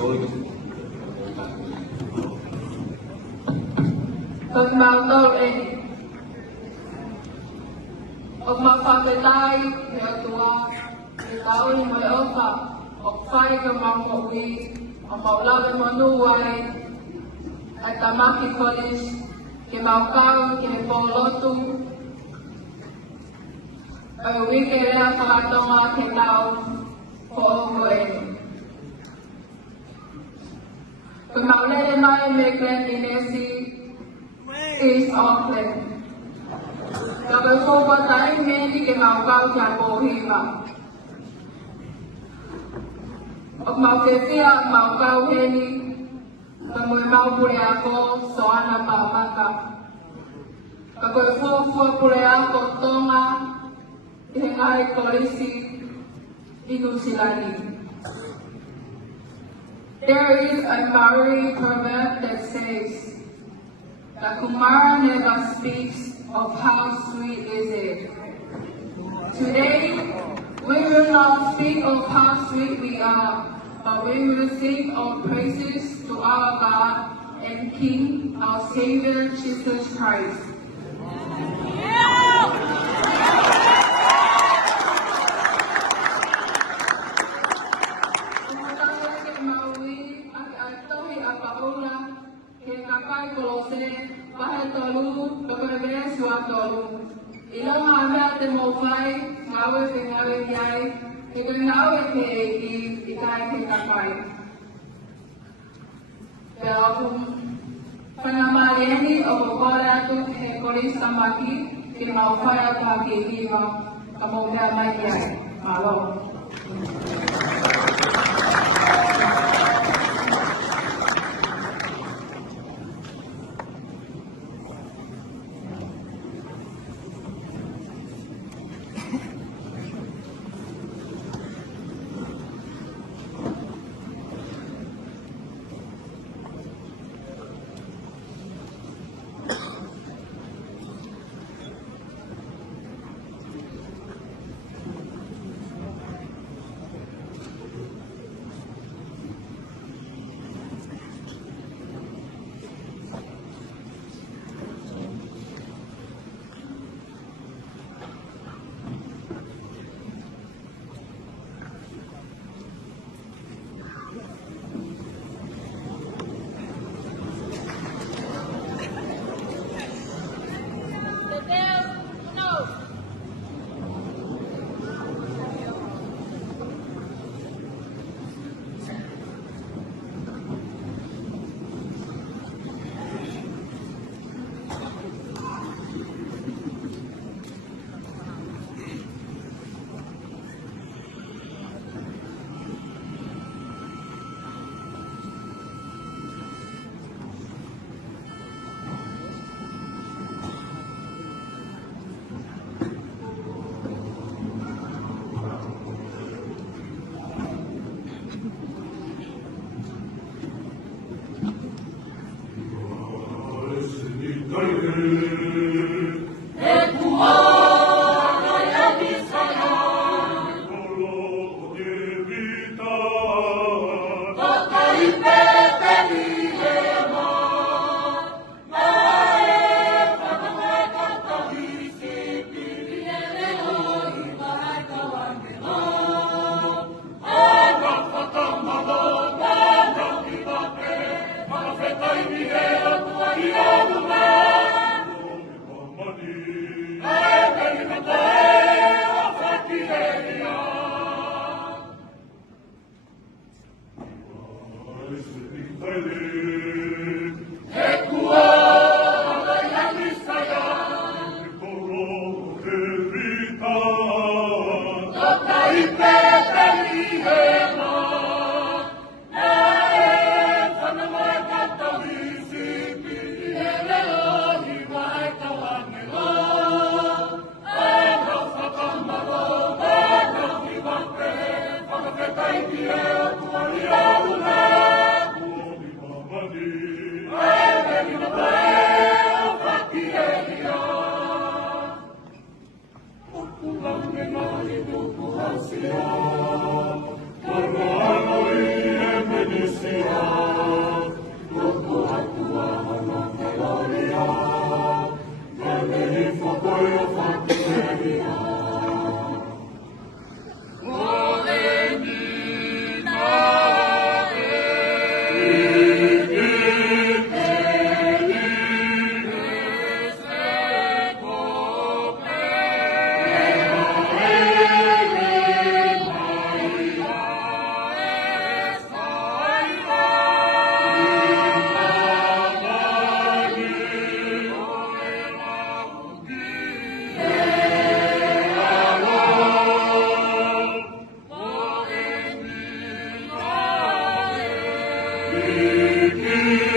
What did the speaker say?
Pag mautor og mapapatay ni Atua, ikaw ni Mayoka, og fay ka mamuwi, ang maulagan manuway, at tamaki kolis, kimaukaw, kimipolotu, ay wikilea pangatonga kitaw, poongoen. Pag maulele mayo meklen inesi, is Auckland. Kapag po ba tayo, hindi kimaukaw siya po hiba. Pag maukesiya at maukaw heni, kamoy maupuli ako, soana pa maka. Kapag po puli ako, tonga, ihengay kolisi, igu silani. There is a Maori proverb that says, the Kumara never speaks of how sweet is it. Today, we will not speak of how sweet we are, but we will sing of praises to our God and King, our Savior, Jesus Christ. Bahal tolu, berbeda suap tolu. Ilang ada temofai, ngawe pengawe yai, kita ngawe pegi, ikai pekapai. Kalau penamariani obokola tu polis tamaki, kita mau fire pagi lima, kamu dah mai yai, malam. King.